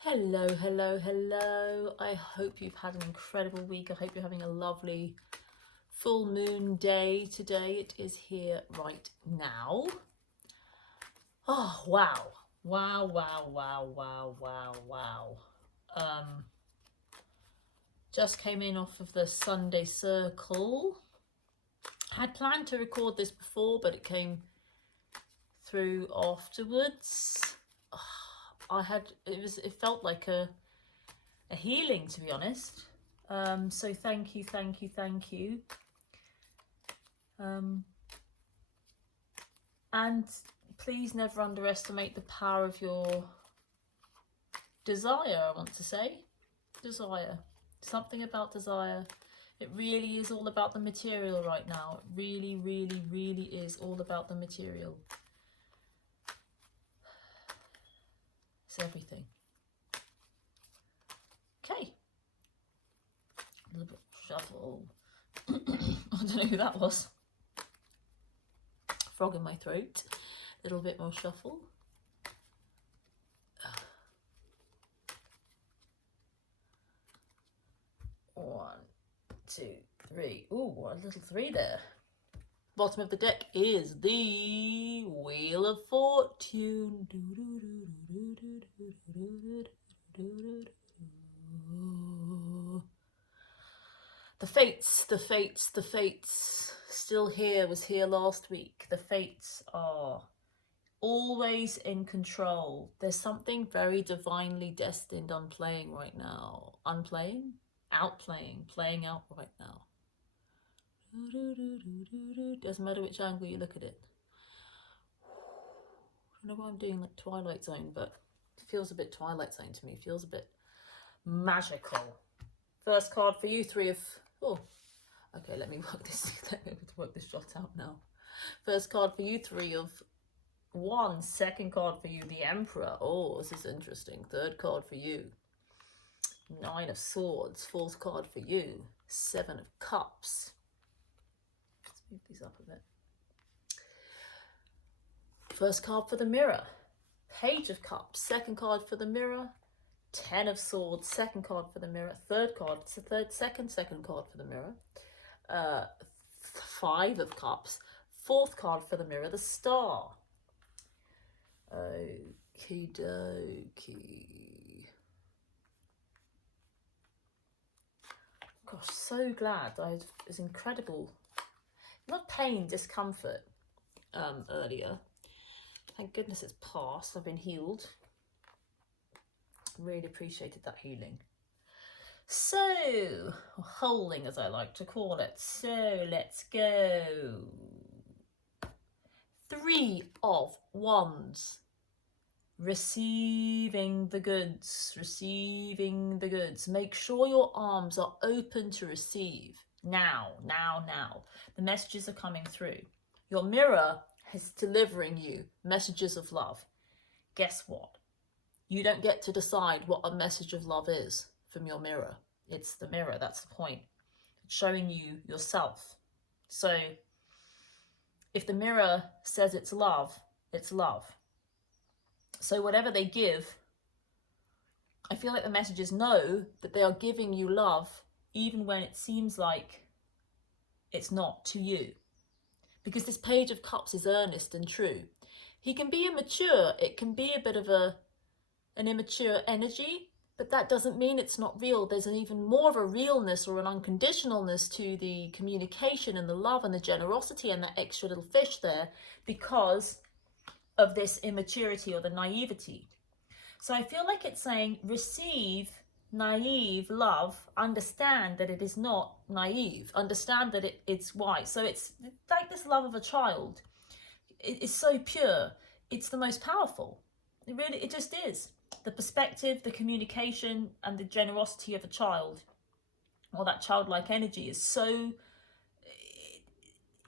Hello, hello, hello. I hope you've had an incredible week. I hope you're having a lovely full moon day today. It is here right now. Oh, wow. Wow, wow, wow, wow, wow, wow. Just came in off of the Sunday circle. I had planned to record this before, but it came through afterwards. It felt like a healing, to be honest. So thank you. And please never underestimate the power of your desire. I want to say desire, something about desire. It really is all about the material right now. It really, really, really is all about the material. It's everything. Okay, a little bit shuffle. I don't know who that was. Frog in my throat. A little bit more shuffle. One, two, three. Ooh, what a little three there. Bottom of the deck is the Wheel of Fortune. The fates. Still here, was here last week. The fates are always in control. There's something very divinely destined unplaying right now. Unplaying? Outplaying. Playing out right now. Doesn't matter which angle you look at it. I don't know why I'm doing like Twilight Zone, but it feels a bit Twilight Zone to me. It feels a bit magical. First card for you, three of... Oh, okay, let me work this shot out now. First card for you, three of one. Second card for you, the Emperor. Oh, this is interesting. Third card for you, Nine of Swords. Fourth card for you, Seven of Cups. Let's move these up a bit. First card for the Mirror, Page of Cups. Second card for the Mirror, Ten of Swords. Second card for the Mirror. Third card, it's the second card for the Mirror. Five of Cups. Fourth card for the Mirror, the Star. Okie dokie. Gosh, so glad. It was incredible. Not pain, discomfort earlier. Thank goodness it's passed. I've been healed. Really appreciated that healing. So, holding as I like to call it. So, let's go. Three of Wands. Receiving the goods. Receiving the goods. Make sure your arms are open to receive. Now. The messages are coming through. Your mirror is delivering you messages of love. Guess what? You don't get to decide what a message of love is from your mirror. It's the mirror, that's the point. It's showing you yourself. So if the mirror says it's love, it's love. So whatever they give, I feel like the messages know that they are giving you love even when it seems like it's not to you. Because this Page of Cups is earnest and true. He can be immature. It can be a bit of an immature energy, but that doesn't mean it's not real. There's an even more of a realness or an unconditionalness to the communication and the love and the generosity and that extra little fish there because of this immaturity or the naivety. So I feel like it's saying receive naive love, understand that it is not naive, understand that it's wise. So it's like this love of a child. It is so pure. It's the most powerful. It just is. The perspective, the communication, and the generosity of a child, or that childlike energy, is so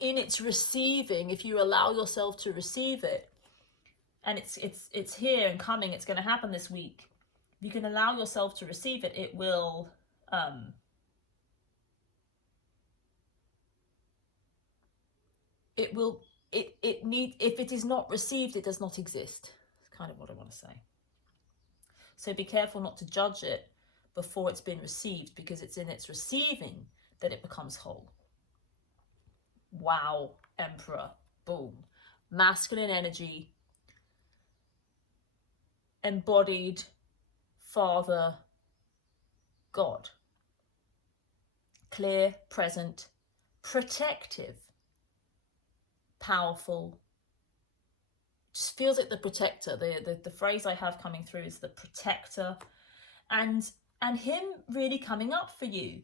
in its receiving. If you allow yourself to receive it, and it's here and coming, it's going to happen this week. If you can allow yourself to receive it, it will if it is not received, it does not exist. It's kind of what I want to say. So be careful not to judge it before it's been received, because it's in its receiving that it becomes whole. Wow, Emperor, boom. Masculine energy, embodied Father, God. Clear, present, protective, powerful. Just feels like the protector. The phrase I have coming through is the protector, and him really coming up for you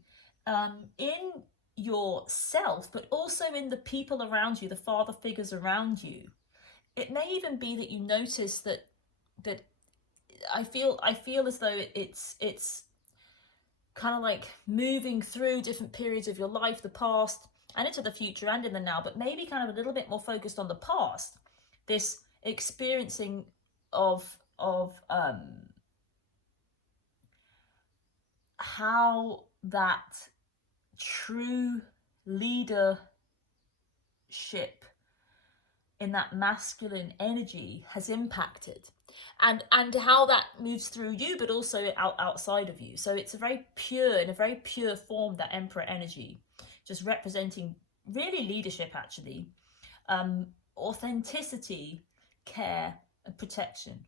in yourself, but also in the people around you, the father figures around you. It may even be that you notice that I feel as though it's kind of like moving through different periods of your life, the past and into the future and in the now, but maybe kind of a little bit more focused on the past, this experiencing of how that true leadership in that masculine energy has impacted, and how that moves through you, but also outside of you. So it's a very pure, in a very pure form, that emperor energy, just representing really leadership, actually, authenticity, care, and protection.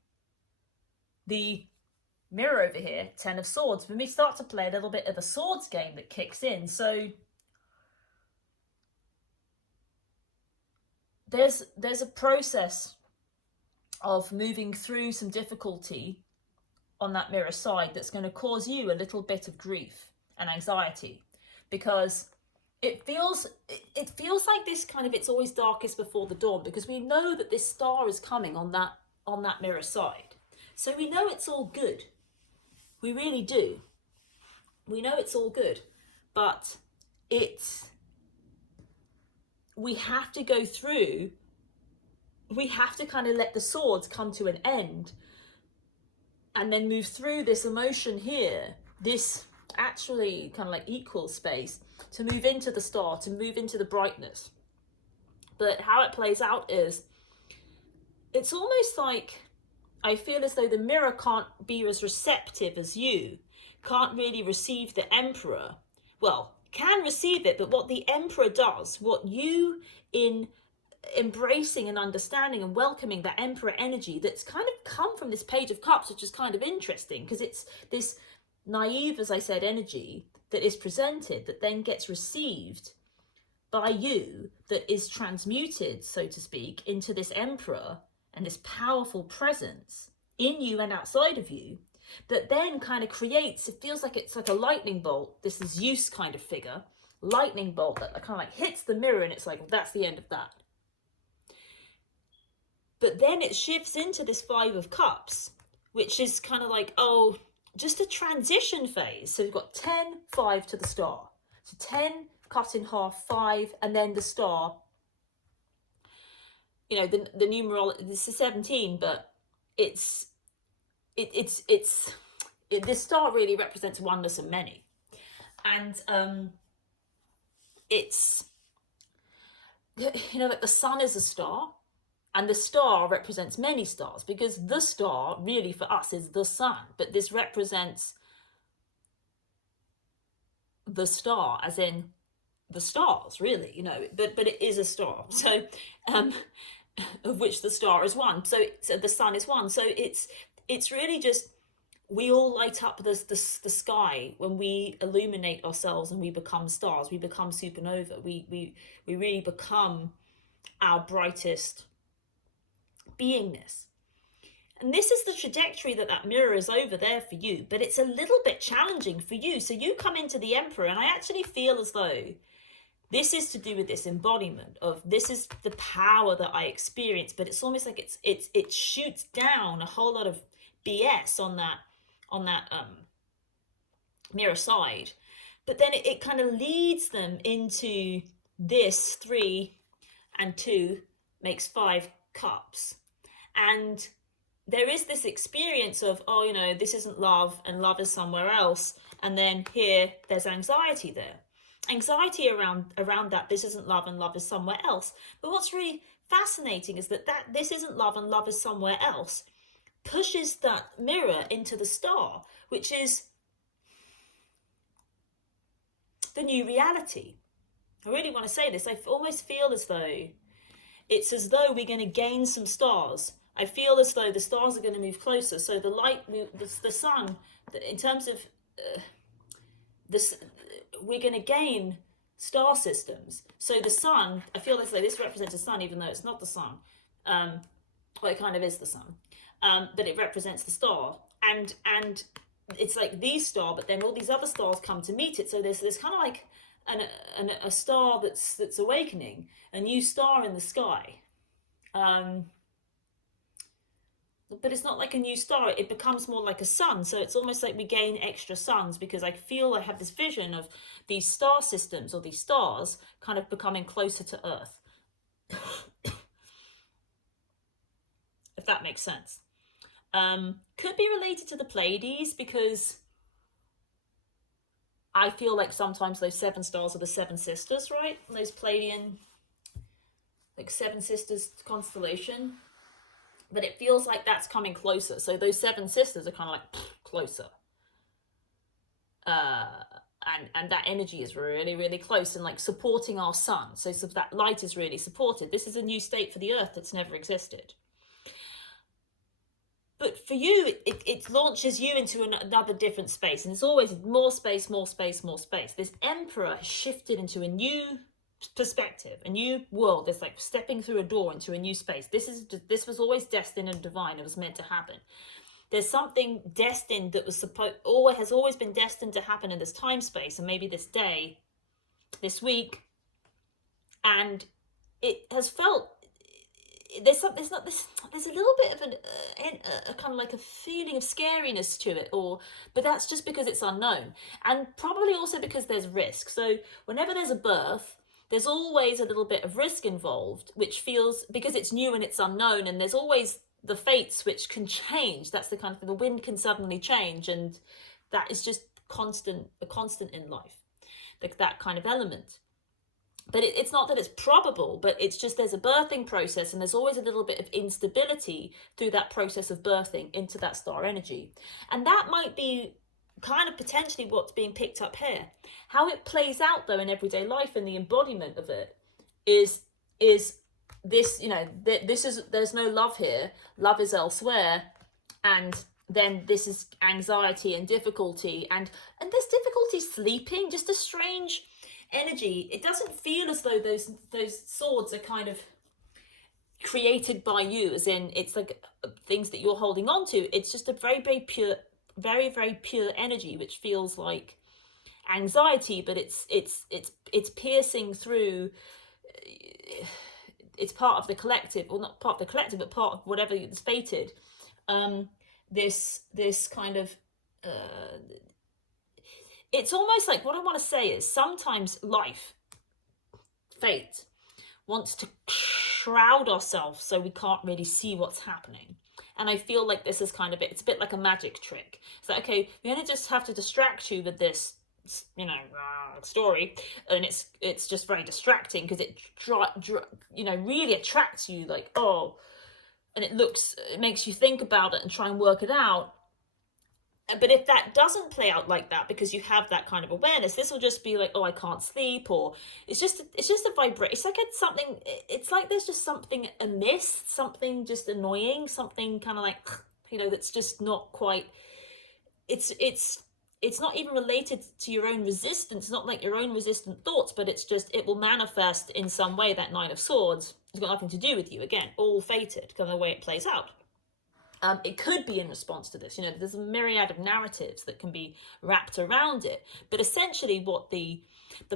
The mirror over here, 10 of Swords, when we start to play a little bit of a swords game that kicks in. So there's a process of moving through some difficulty on that mirror side that's going to cause you a little bit of grief and anxiety, because it feels like this kind of, it's always darkest before the dawn, because we know that this star is coming on that mirror side. So we know it's all good. We really do. We know it's all good, but we have to go through, we have to kind of let the swords come to an end and then move through this emotion here, this actually kind of like equal space, to move into the star, to move into the brightness. But how it plays out is, it's almost like, I feel as though the mirror can't be as receptive as you, can't really receive the emperor. Well, can receive it, but what the emperor does, what you, in embracing and understanding and welcoming that emperor energy that's kind of come from this Page of Cups, which is kind of interesting, because it's this naive, as I said, energy that is presented, that then gets received by you, that is transmuted, so to speak, into this emperor and this powerful presence in you and outside of you, that then kind of creates, it feels like it's like a lightning bolt. This is Zeus kind of figure, lightning bolt that kind of like hits the mirror, and it's like, well, that's the end of that. But then it shifts into this Five of Cups, which is kind of like, oh, just a transition phase. So we've got 10, 5 to the star. So 10 cut in half, 5, and then the star. You know, the numeral, this is 17, but this star really represents oneness of many. And it's, you know, like the sun is a star, and the star represents many stars, because the star really for us is the sun, but this represents the star as in the stars, really, you know, but it is a star. So of which the star is one. So the sun is one. So it's really just, we all light up the sky when we illuminate ourselves and we become stars. We become supernova. We really become our brightest beingness. And this is the trajectory that mirror is over there for you, but it's a little bit challenging for you. So you come into the Emperor, and I actually feel as though this is to do with this embodiment of, this is the power that I experience, but it's almost like it shoots down a whole lot of BS on that mirror side, but then it kind of leads them into this 3 and 2 makes 5 cups. And there is this experience of, oh, you know, this isn't love and love is somewhere else. And then here there's anxiety there. Anxiety around that this isn't love and love is somewhere else. But what's really fascinating is that this isn't love and love is somewhere else. pushes that mirror into the star, which is the new reality. I really want to say this. I almost feel as though it's as though we're going to gain some stars. I feel as though the stars are going to move closer. So the light, the sun, in terms of this, we're going to gain star systems. So the sun, I feel as though this represents the sun, even though it's not the sun. Well, it kind of is the sun, but it represents the star. And it's like the star, but then all these other stars come to meet it. So there's kind of like a star that's awakening, a new star in the sky. But it's not like a new star, it becomes more like a sun. So it's almost like we gain extra suns, because I feel I have this vision of these star systems, or these stars kind of becoming closer to Earth. If that makes sense. Could be related to the Pleiades, because I feel like sometimes those 7 stars are the 7 sisters, right? Those Pleiadian, like 7 sisters constellation. But it feels like that's coming closer. So those 7 sisters are kind of like closer. And that energy is really, really close and like supporting our sun. So that light is really supported. This is a new state for the Earth that's never existed. But for you, it launches you into another different space. And it's always more space, more space, more space. This emperor has shifted into a new perspective, a new world. It's like stepping through a door into a new space. This was always destined and divine. It was meant to happen. There's something destined that was has always been destined to happen in this time space, and maybe this day, this week, and it has felt there's a little bit of a kind of like a feeling of scariness to it, but that's just because it's unknown, and probably also because there's risk. So whenever there's a birth, there's always a little bit of risk involved, which feels, because it's new and it's unknown, and there's always the fates which can change. That's the kind of thing, the wind can suddenly change, and that is just a constant in life, like that kind of element. But it's not that it's probable, but it's just there's a birthing process, and there's always a little bit of instability through that process of birthing into that star energy. And that might be kind of potentially what's being picked up here. How it plays out though in everyday life, and the embodiment of it is this, there's no love here, love is elsewhere, and then this is anxiety and difficulty, and there's difficulty sleeping, just a strange energy. It doesn't feel as though those swords are kind of created by you, as in it's like things that you're holding on to. It's just a very, very pure, very, very pure energy, which feels like anxiety, but it's piercing through. It's part of the collective, or not part of the collective, but part of whatever is fated. This kind of it's almost like, what I want to say is, sometimes life, fate, wants to shroud ourselves so we can't really see what's happening. And I feel like this is kind of it's a bit like a magic trick. It's like, okay, we're going to just have to distract you with this, story, and it's just very distracting, because it really attracts you, like, and it makes you think about it and try and work it out. But if that doesn't play out like that, because you have that kind of awareness, this will just be like, I can't sleep, or it's just a vibration. It's like it's like there's just something amiss, something just annoying, something kind of like, that's just not quite, it's not even related to your own resistance, not like your own resistant thoughts, but it's just, it will manifest in some way. That 9 of Swords has got nothing to do with you. Again, all fated, kind of the way it plays out. It could be in response to this. There's a myriad of narratives that can be wrapped around it. But essentially what the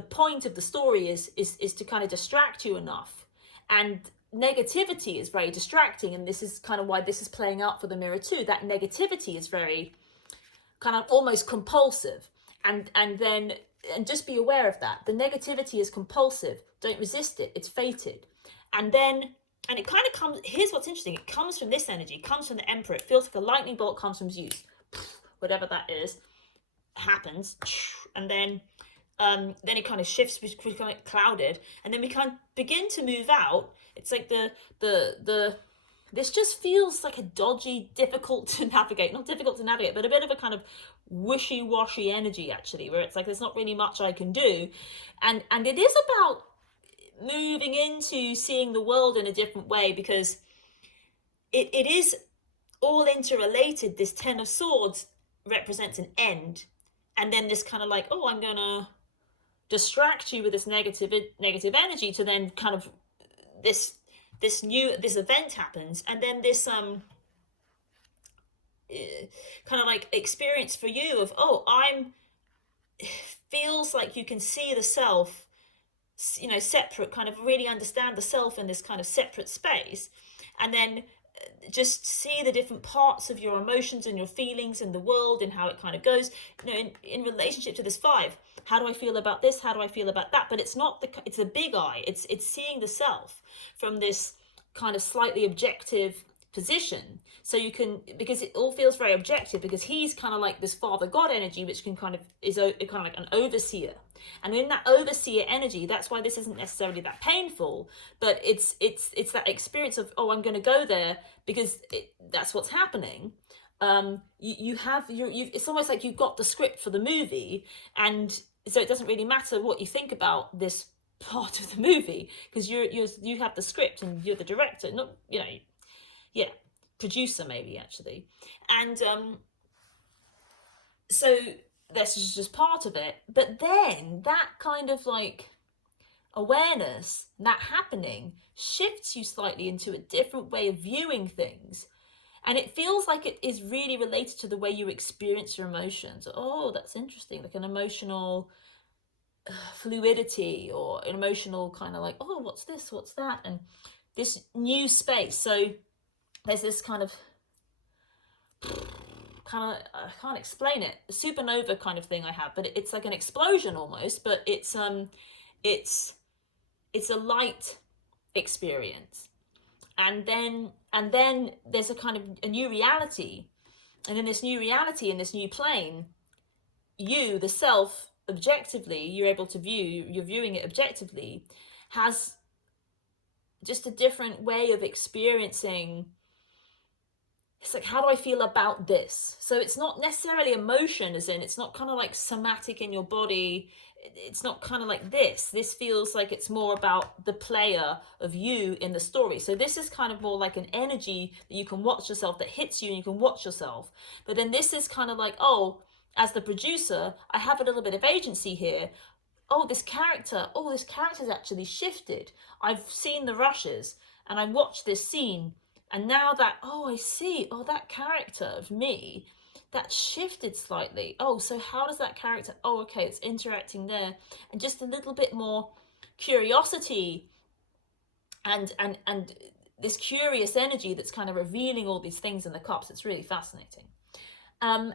point of the story is to kind of distract you enough. And negativity is very distracting. And this is kind of why this is playing out for the mirror too. That negativity is very kind of almost compulsive. And just be aware of that. The negativity is compulsive. Don't resist it. It's fated. And it kind of comes, here's what's interesting, it comes from this energy, it comes from the Emperor. It feels like a lightning bolt comes from Zeus. Whatever that is, happens. And then it kind of shifts, we kind of clouded. And then we kind of begin to move out. It's like the this just feels like a dodgy, difficult to navigate, not difficult to navigate, but a bit of a kind of wishy-washy energy, actually, where it's like there's not really much I can do. And it is about moving into seeing the world in a different way, because it is all interrelated. This Ten of Swords represents an end, and then this kind of like, oh, I'm gonna distract you with this negative energy, to then kind of this event happens, and then this kind of like experience for you of, oh, I'm feels like you can see the self, separate, kind of really understand the self in this kind of separate space, and then just see the different parts of your emotions and your feelings in the world and how it kind of goes, in relationship to this 5. How do I feel about this? How do I feel about that? But it's not it's a big eye. It's seeing the self from this kind of slightly objective position. So you can, because it all feels very objective, because he's kind of like this father God energy, which can kind of is kind of like an overseer. And in that overseer energy, that's why this isn't necessarily that painful, but it's that experience of, oh, I'm going to go there because that's what's happening. It's almost like you've got the script for the movie, and so it doesn't really matter what you think about this part of the movie, because you have the script and you're the director, not producer maybe, actually. And so this is just part of it. But then that kind of like awareness, that happening, shifts you slightly into a different way of viewing things. And it feels like it is really related to the way you experience your emotions. Oh, that's interesting. Like an emotional fluidity, or an emotional kind of like, oh, what's this? What's that? And this new space. So there's this kind of I can't explain it, supernova kind of thing I have, but it's like an explosion almost, but it's a light experience. And then there's a kind of a new reality. And in this new reality, in this new plane, you, the self, objectively, you're viewing it objectively, has just a different way of experiencing. It's like, how do I feel about this? So it's not necessarily emotion, as in it's not kind of like somatic in your body. It's not kind of like this. This feels like it's more about the player of you in the story. So this is kind of more like an energy that you can watch yourself, that hits you and you can watch yourself. But then this is kind of like, oh, as the producer, I have a little bit of agency here. Oh, this character's actually shifted. I've seen the rushes and I watched this scene. And now that, oh, I see, oh, that character of me, that shifted slightly. Oh, so how does that character, oh, okay, it's interacting there. And just a little bit more curiosity and this curious energy that's kind of revealing all these things in the cups. It's really fascinating. And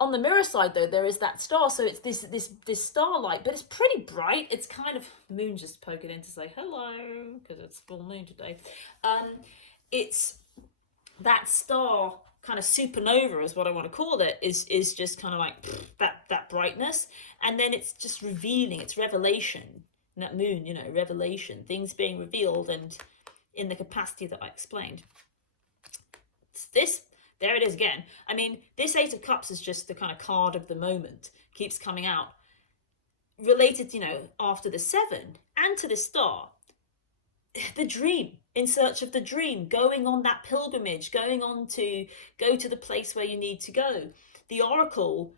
on the mirror side, though, there is that star. So it's this starlight, but it's pretty bright. It's kind of, moon just poking in to say hello, because it's full moon today. It's that star, kind of supernova is what I want to call it, is just kind of like that brightness. And then it's just revealing, it's revelation. And that moon, revelation, things being revealed, and in the capacity that I explained. There it is again. I mean, this 8 of Cups is just the kind of card of the moment. Keeps coming out. Related, after the 7 and to the star. The dream. In search of the dream. Going on that pilgrimage. Going on to go to the place where you need to go. The oracle,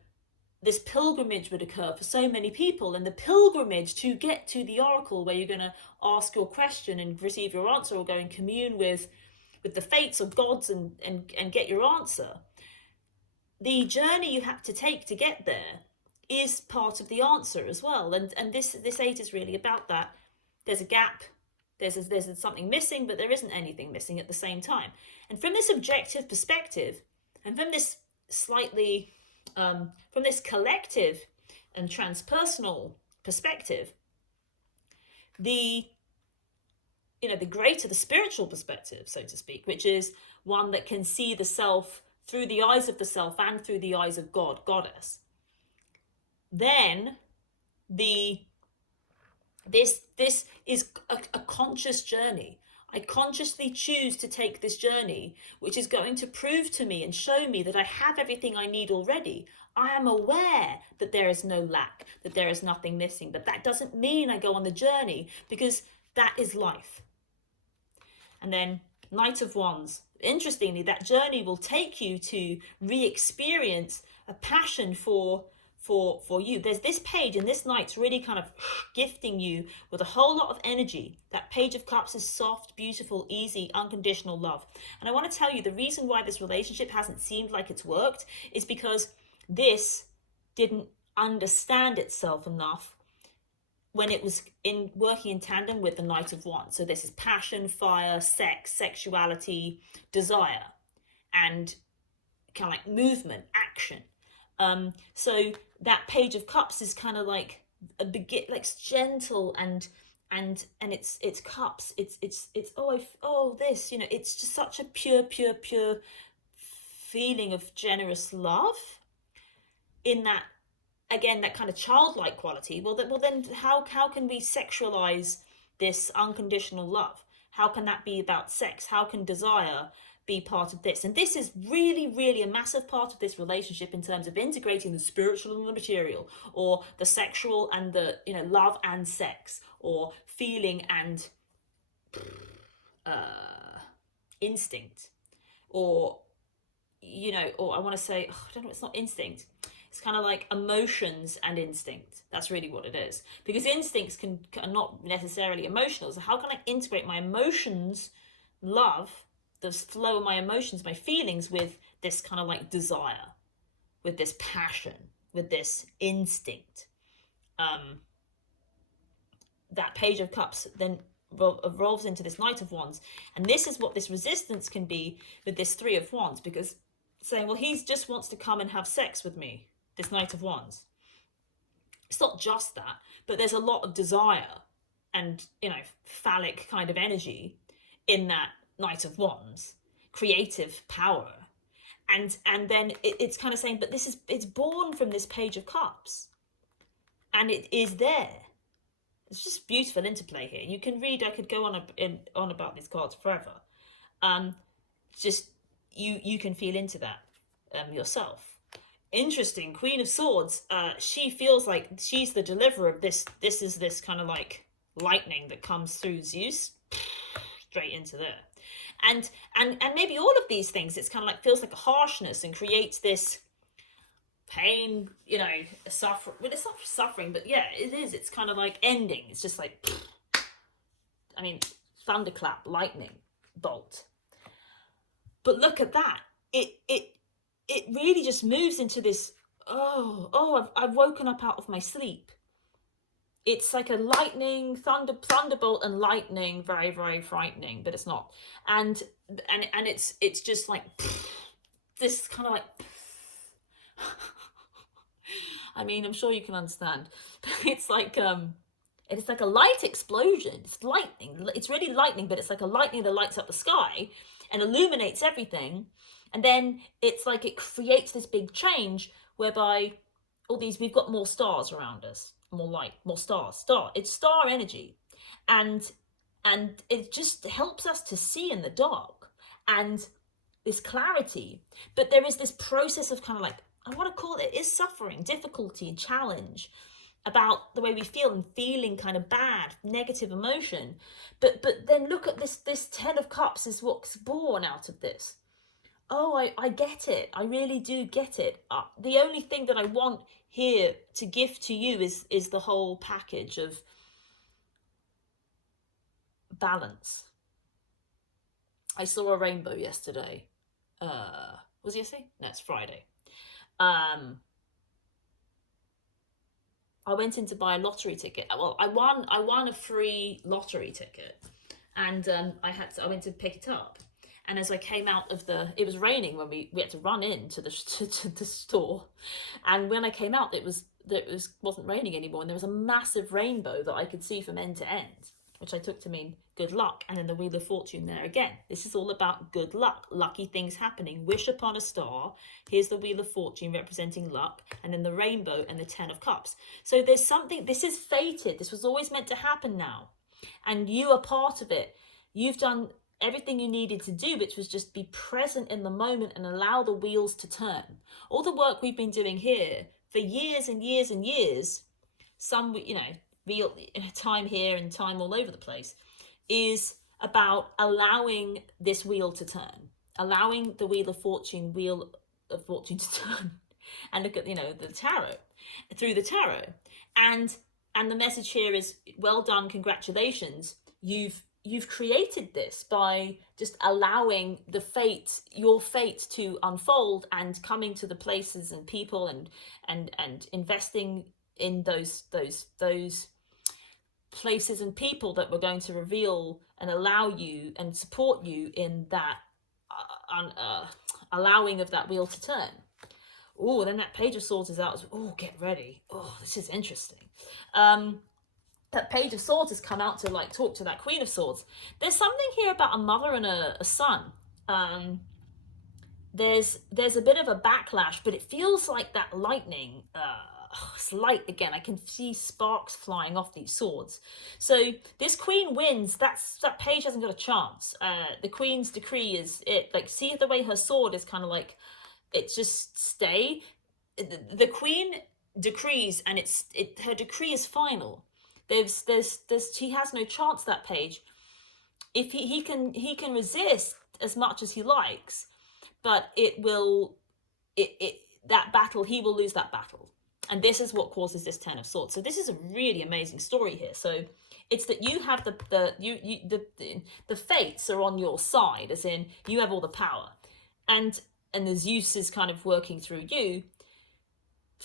this pilgrimage would occur for so many people. And the pilgrimage to get to the oracle, where you're going to ask your question and receive your answer, or go and commune with the fates or gods and get your answer. The journey you have to take to get there is part of the answer as well. And this 8 is really about that. There's a gap, there's something missing, but there isn't anything missing at the same time. And from this objective perspective, and from this slightly from this collective and transpersonal perspective, the greater, the spiritual perspective, so to speak, which is one that can see the self through the eyes of the self and through the eyes of God, goddess, then this is a conscious journey I consciously choose to take this journey, which is going to prove to me and show me that I have everything I need already. I am aware that there is no lack, that there is nothing missing, but that doesn't mean I go on the journey, because that is life. And then Knight of Wands. Interestingly, that journey will take you to re-experience a passion for you. There's this page, and this Knight's really kind of gifting you with a whole lot of energy. That Page of Cups is soft, beautiful, easy, unconditional love. And I want to tell you, the reason why this relationship hasn't seemed like it's worked is because this didn't understand itself enough when it was working in tandem with the Knight of Wands. So this is passion, fire, sex, sexuality, desire, and kind of like movement, action. So that Page of Cups is kind of like like gentle and it's cups. It's this, you know, it's just such a pure feeling of generous love in that. Again, that kind of childlike quality. Well, then how can we sexualize this unconditional love? How can that be about sex? How can desire be part of this? And this is really a massive part of this relationship in terms of integrating the spiritual and the material, or the sexual and the, you know, love and sex, or feeling and instinct, or, you know, or I want to say, I don't know, it's not instinct. It's kind of like emotions and instinct. That's really what it is. Because instincts are not necessarily emotional. So how can I integrate my emotions, love, the flow of my emotions, my feelings, with this kind of like desire, with this passion, with this instinct? That Page of Cups then evolves into this Knight of Wands. And this is what this resistance can be with this Three of Wands. Because saying, well, he just wants to come and have sex with me, this Knight of Wands. It's not just that, but there's a lot of desire and, you know, phallic kind of energy in that Knight of Wands, creative power. And then it's kind of saying, but it's born from this Page of Cups, and it is there. It's just beautiful interplay here. You can read, I could go on about these cards forever. Just you can feel into that yourself. Interesting. Queen of Swords. She feels like she's the deliverer of this. This is this kind of like lightning that comes through Zeus, straight into there. And maybe all of these things, it's kind of like feels like a harshness and creates this pain, you know, suffering. Well, it's not suffering, but yeah, it is. It's kind of like ending. It's just like, I mean, thunderclap, lightning bolt. But look at that. It really just moves into this, I've woken up out of my sleep. It's like a lightning, thunderbolt and lightning, very, very frightening, but it's not. And it's just like, this kind of like, I mean, I'm sure you can understand. It's like a light explosion. It's lightning. It's really lightning, but it's like a lightning that lights up the sky and illuminates everything. And then it's like it creates this big change whereby we've got more stars around us, more light, more stars. It's star energy. And it just helps us to see in the dark and this clarity. But there is this process of kind of like, I want to call it is suffering, difficulty, challenge about the way we feel and feeling kind of bad, negative emotion. But then look at this 10 of Cups is what's born out of this. Oh, I get it. I really do get it. The only thing that I want here to gift to you is the whole package of balance. I saw a rainbow yesterday. Was it yesterday? No, it's Friday. I went in to buy a lottery ticket. Well, I won a free lottery ticket, and I went to pick it up. And as I came out of it was raining when we had to run into the store. And when I came out, it wasn't raining anymore, and there was a massive rainbow that I could see from end to end, which I took to mean good luck. And then the Wheel of Fortune there again. This is all about good luck, lucky things happening. Wish upon a star. Here's the Wheel of Fortune representing luck, and then the rainbow and the 10 of Cups. So there's something, this is fated. This was always meant to happen now. And you are part of it. You've done everything you needed to do, which was just be present in the moment and allow the wheels to turn. All the work we've been doing here for years and years and years, some, real time here and time all over the place, is about allowing this wheel to turn, allowing the wheel of fortune to turn. And look at, the tarot, through the tarot. And the message here is, well done, congratulations. You've created this by just allowing your fate to unfold, and coming to the places and people and investing in those places and people that were going to reveal and allow you and support you in that allowing of that wheel to turn. Oh, then that Page of Swords is out. Oh, get ready. Oh, this is interesting. That Page of Swords has come out to talk to that Queen of Swords. There's something here about a mother and a son. There's a bit of a backlash, but it feels like that lightning. It's light again. I can see sparks flying off these swords. So this queen wins. That page hasn't got a chance. The queen's decree is it. See the way her sword is kind of it's just stay. The queen decrees, and her decree is final. She has no chance, that page. If he can resist as much as he likes, but that battle, he will lose that battle. And this is what causes this Ten of Swords. So this is a really amazing story here. So it's that you have the fates are on your side, as in you have all the power, and the Zeus is kind of working through you.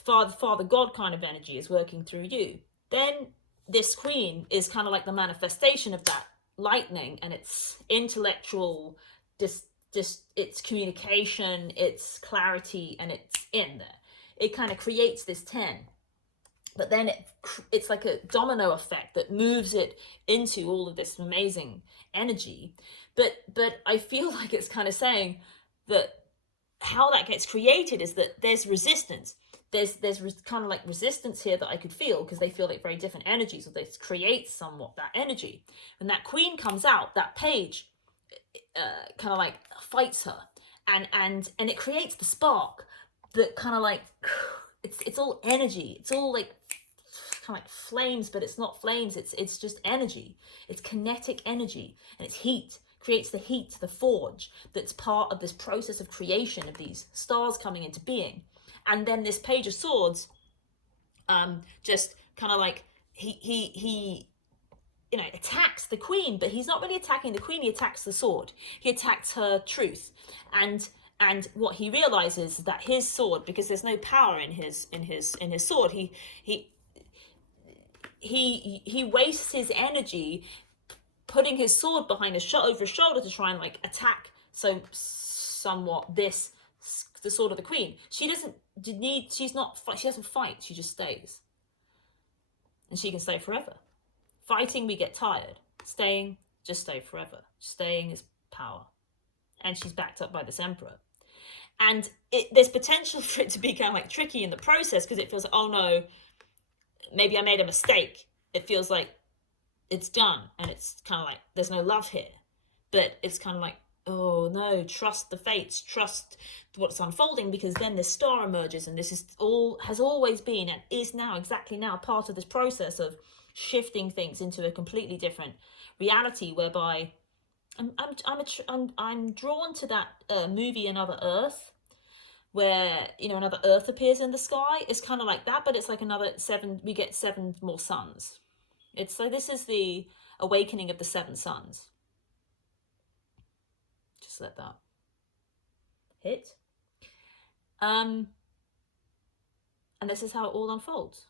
Father God kind of energy is working through you. Then this queen is kind of like the manifestation of that lightning, and it's intellectual, it's communication, it's clarity, and it's in there. It kind of creates this 10, but then it's like a domino effect that moves it into all of this amazing energy. But I feel like it's kind of saying that how that gets created is that there's resistance. There's kind of like resistance here that I could feel, because they feel like very different energies, so this creates somewhat that energy. When that queen comes out, that page kind of like fights her, and it creates the spark that kind of like it's all energy. It's all like kind of like flames, but it's not flames. It's just energy. It's kinetic energy, and it's heat. Creates the heat, the forge that's part of this process of creation of these stars coming into being. And then this Page of Swords, just kind of like he attacks the queen, but he's not really attacking the queen. He attacks the sword. He attacks her truth, and what he realizes is that his sword, because there's no power in his sword, he wastes his energy putting his sword behind over his shoulder to try and attack somewhat the sword of the queen. She doesn't fight, she just stays. And she can stay forever. Fighting, we get tired. Staying, just stay forever. Staying is power. And she's backed up by this emperor. And there's potential for it to be kind of tricky in the process, because it feels like, oh no, maybe I made a mistake. It feels like it's done, and it's kind of like there's no love here. But it's kind of like, oh no, trust the fates, trust what's unfolding, because then this star emerges, and this has always been and is now, exactly now, part of this process of shifting things into a completely different reality, whereby I'm drawn to that movie Another Earth, where another Earth appears in the sky. It's kind of like that, but it's like another 7. We get 7 more suns. It's so this is the awakening of the 7 suns. Just let that hit. And this is how it all unfolds.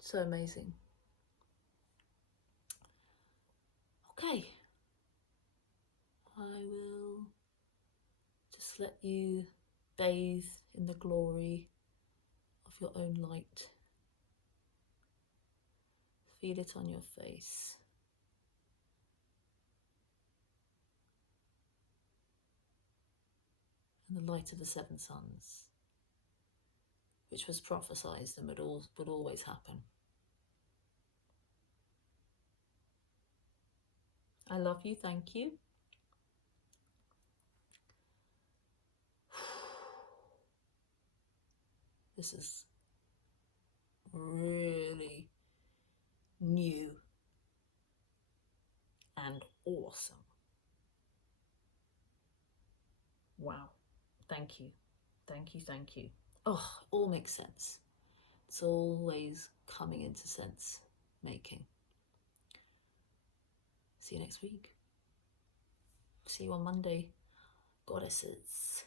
So amazing. Okay. I will just let you bathe in the glory of your own light. Feel it on your face. and the light of the seven suns, which was prophesied and would always happen. I love you, thank you. This is really new and awesome. Wow. Thank you. Thank you, thank you. Oh, it all makes sense. It's always coming into sense making. See you next week. See you on Monday, goddesses.